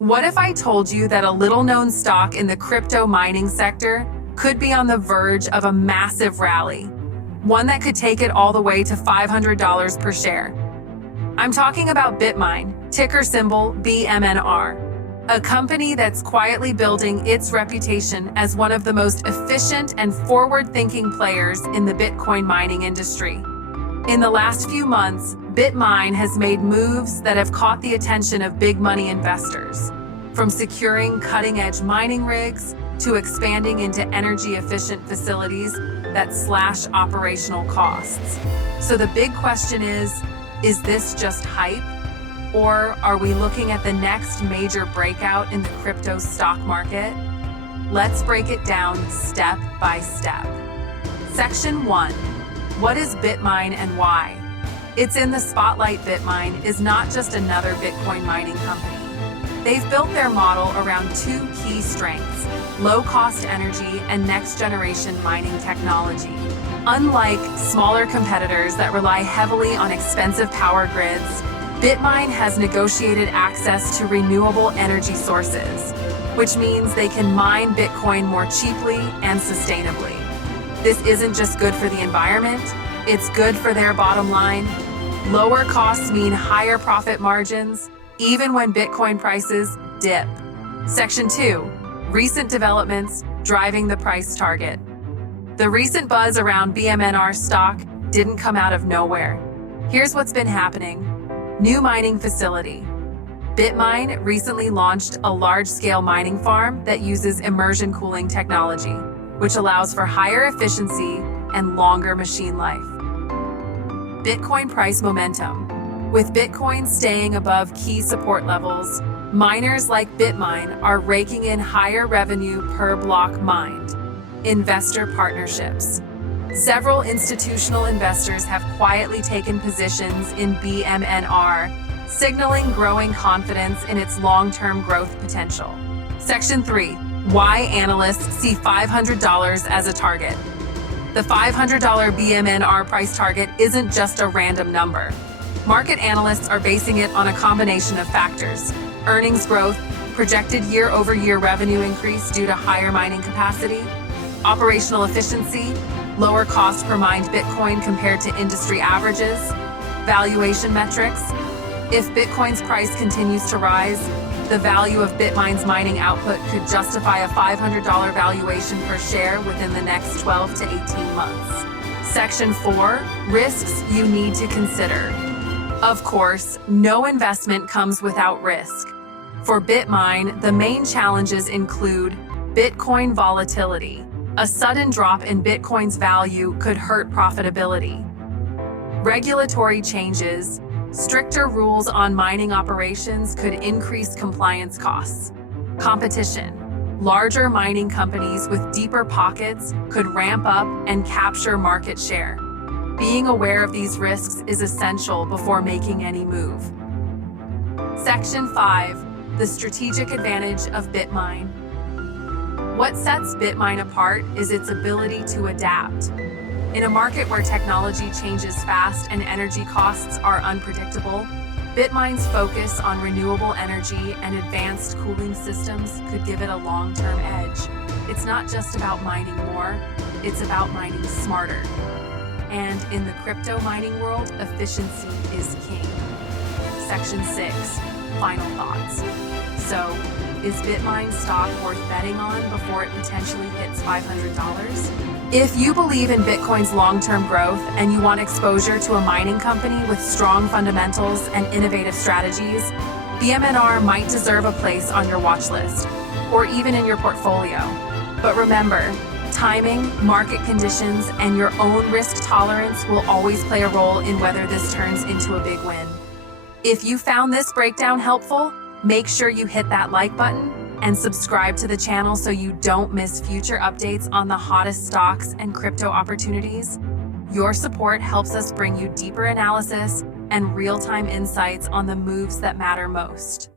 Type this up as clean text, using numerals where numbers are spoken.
What if I told you that a little-known stock in the crypto mining sector could be on the verge of a massive rally? One that could take it all the way to $500 per share. I'm talking about Bitmine, ticker symbol BMNR, a company that's quietly building its reputation as one of the most efficient and forward-thinking players in the Bitcoin mining industry. In the last few months, Bitmine has made moves that have caught the attention of big money investors, from securing cutting-edge mining rigs to expanding into energy-efficient facilities that slash operational costs. So the big question is this just hype? Or are we looking at the next major breakout in the crypto stock market? Let's break it down step by step. Section 1. What is Bitmine and why? It's in the spotlight. Bitmine is not just another Bitcoin mining company. They've built their model around two key strengths: low-cost energy and next-generation mining technology. Unlike smaller competitors that rely heavily on expensive power grids, Bitmine has negotiated access to renewable energy sources, which means they can mine Bitcoin more cheaply and sustainably. This isn't just good for the environment, it's good for their bottom line. Lower costs mean higher profit margins, even when Bitcoin prices dip. Section 2. Recent developments driving the price target. The recent buzz around BMNR stock didn't come out of nowhere. Here's what's been happening. New mining facility. Bitmine recently launched a large-scale mining farm that uses immersion cooling technology, which allows for higher efficiency and longer machine life. Bitcoin price momentum. With Bitcoin staying above key support levels, miners like Bitmine are raking in higher revenue per block mined. Investor partnerships. Several institutional investors have quietly taken positions in BMNR, signaling growing confidence in its long-term growth potential. Section 3. Why analysts see $500 as a target. The $500 BMNR price target isn't just a random number. Market analysts are basing it on a combination of factors: earnings growth, projected year-over-year revenue increase due to higher mining capacity, operational efficiency, lower cost per mined Bitcoin compared to industry averages, valuation metrics. If Bitcoin's price continues to rise, the value of Bitmine's mining output could justify a $500 valuation per share within the next 12 to 18 months. Section 4. Risks you need to consider. Of course, no investment comes without risk. For Bitmine, the main challenges include Bitcoin volatility. A sudden drop in Bitcoin's value could hurt profitability. Regulatory changes. Stricter rules on mining operations could increase compliance costs. Competition. Larger mining companies with deeper pockets could ramp up and capture market share. Being aware of these risks is essential before making any move. Section 5. The strategic advantage of Bitmine. What sets Bitmine apart is its ability to adapt. In a market where technology changes fast and energy costs are unpredictable, Bitmine's focus on renewable energy and advanced cooling systems could give it a long-term edge. It's not just about mining more, it's about mining smarter. And in the crypto mining world, efficiency is king. Section 6. Final thoughts. So, is Bitmine stock worth betting on before it potentially hits $500? If you believe in Bitcoin's long-term growth and you want exposure to a mining company with strong fundamentals and innovative strategies, BMNR might deserve a place on your watch list, or even in your portfolio. But remember, timing, market conditions, and your own risk tolerance will always play a role in whether this turns into a big win. If you found this breakdown helpful, make sure you hit that like button and subscribe to the channel so you don't miss future updates on the hottest stocks and crypto opportunities. Your support helps us bring you deeper analysis and real-time insights on the moves that matter most.